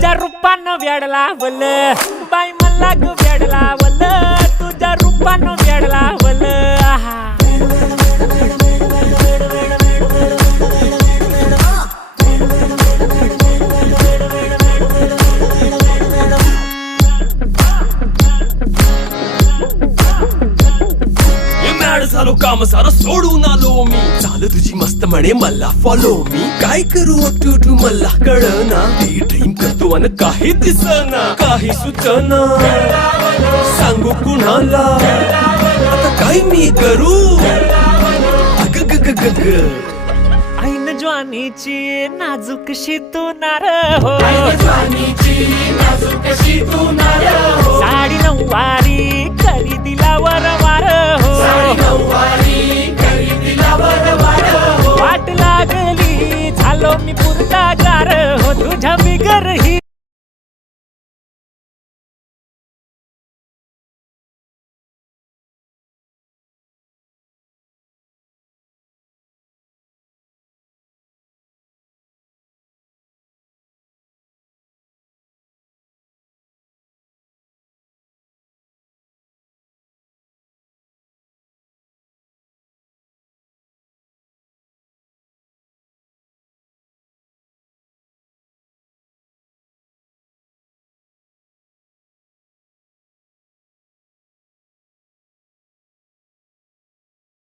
तुझ्या रूपानं वेड लावल बाई मला ग वेड लावल तुझ्या रूपानं वेड लावल आहा झालो काम सारं सोडून आलो मी चाल तुझी मस्त म्हणे मला फॉलो मी काय करू टू मला कळना ती ड्रीम करतो अन काही दिसना काही सुचना सांगू कुणाला आता काय मी करू अग ग ग ग ग ऐन ज्वानीची नाजूकशी तू नार हो साडी नऊवारी करी दिला वरवार हो वाट लागली झालो मी पुरता गार हो तुझ्या बिगर ही